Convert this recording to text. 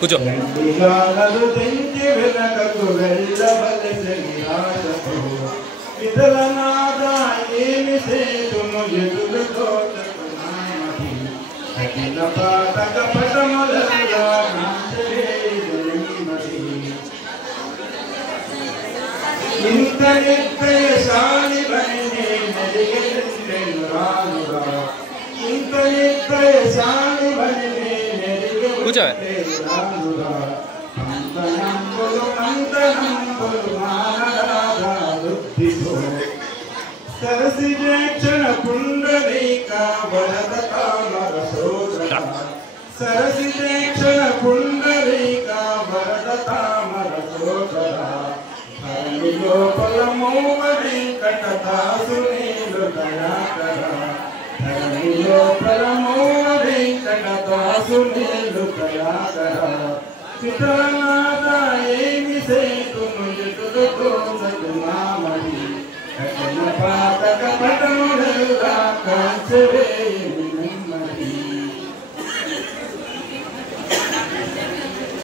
కూర్చో కూర్చో सरसिजेक्षण पुंडरीका वरद कामर सोदरा सरसिजेक्षण पुंडरीका वरद कामर सोदरा हरिलोपल मोवरी कटदासुनीलु दयाकरा हरिलोपल मोवरी कटदासुनीलु दयाकरा पितरनादा एमि से तुम युतुको